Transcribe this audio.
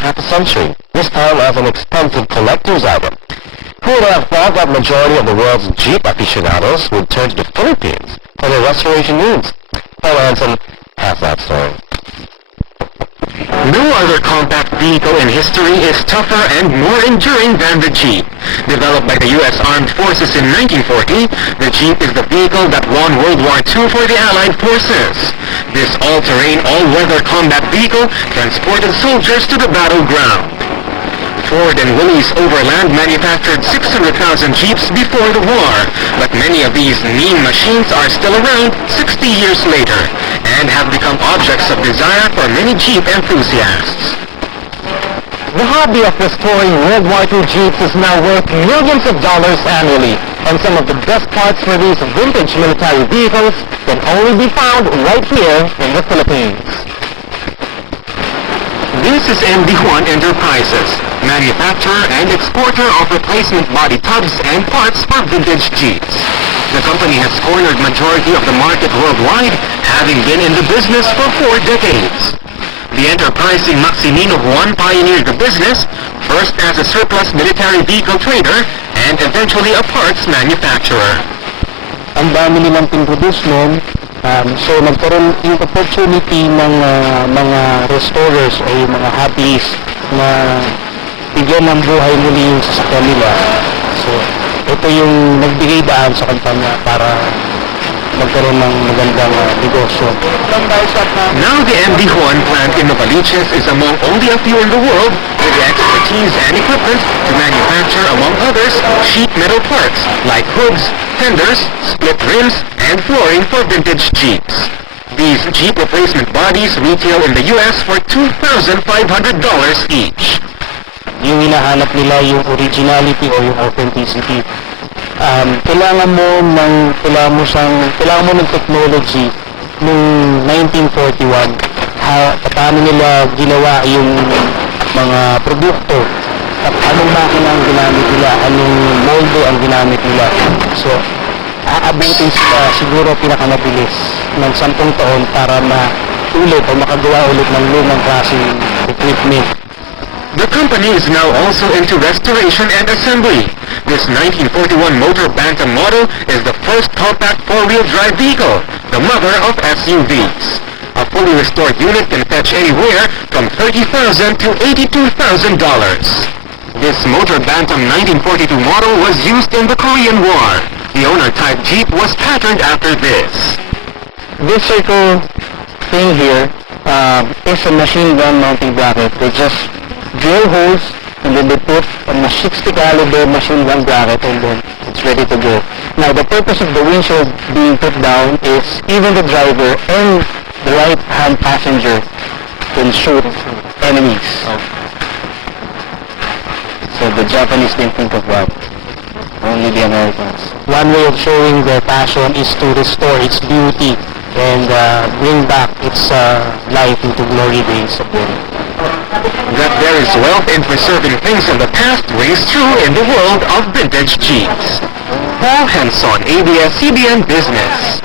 half a century, this time as an expensive collector's item. Who would have thought that majority of the world's Jeep aficionados would turn to the Philippines for their restoration needs? Paul Hansen has that story. No other compact vehicle in history is tougher and more enduring than the Jeep. Developed by the U.S. Armed Forces in 1940, the Jeep is the vehicle that won World War II for the Allied forces. This all-terrain, all-weather combat vehicle transported soldiers to the battleground. Ford and Willys Overland manufactured 600,000 Jeeps before the war, but many of these mean machines are still around 60 years later and have become objects of desire for many Jeep enthusiasts. The hobby of restoring World War II Jeeps is now worth millions of dollars annually, and some of the best parts for these vintage military vehicles can only be found right here in the Philippines. This is M.D. Juan Enterprises, manufacturer and exporter of replacement body tubs and parts for vintage Jeeps. The company has cornered majority of the market worldwide, having been in the business for 4 decades. The enterprising Maximino Juan pioneered the business, first as a surplus military vehicle trader and eventually a parts manufacturer. Ang dami nilang pinroduce noon, so nagkaroon yung opportunity ng mga restorers o yung mga hobbies na bigyan ng buhay muli yung sasakyan nila. So ito yung nagbigay daan sa kanila para magkaroon ng magandang negosyo. Now the M.D. Juan plant in Novaliches is among only a few in the world with the expertise and equipment to manufacture, among others, sheet metal parts like hoods, fenders, split rims, and flooring for vintage Jeeps. These Jeep replacement bodies retail in the U.S. for $2,500 each. Yung hinahanap nila yung originality o yung authenticity. Kailangan mo ng technology noong 1941. Paano nila ginawa yung mga produkto at anong makina ang ginamit nila, anong molde ang ginamit nila. So, aabutin sila siguro pinakamabilis ng 10 taon para maulit o makagawa ulit ng lumang klaseng equipment. The company is now also into restoration and assembly. This 1941 motor Bantam model is the first compact four-wheel drive vehicle, the mother of SUVs. A fully restored unit can fetch anywhere from $30,000 to $82,000. This motor Bantam 1942 model was used in the Korean War. The owner-type Jeep was patterned after this. This circle thing here is a machine gun mounting bracket. They just drill holes and then they put on a 60 caliber machine gun bracket and then it's ready to go. Now the purpose of the windshield being put down is even the driver and the right-hand passenger can shoot enemies. So the Japanese didn't think of that. Only the Americans. One way of showing their passion is to restore its beauty and bring back its life into glory days again. That there is wealth in preserving things of the past rings true in the world of vintage Jeeps. Paul Hanson, ABS-CBN Business.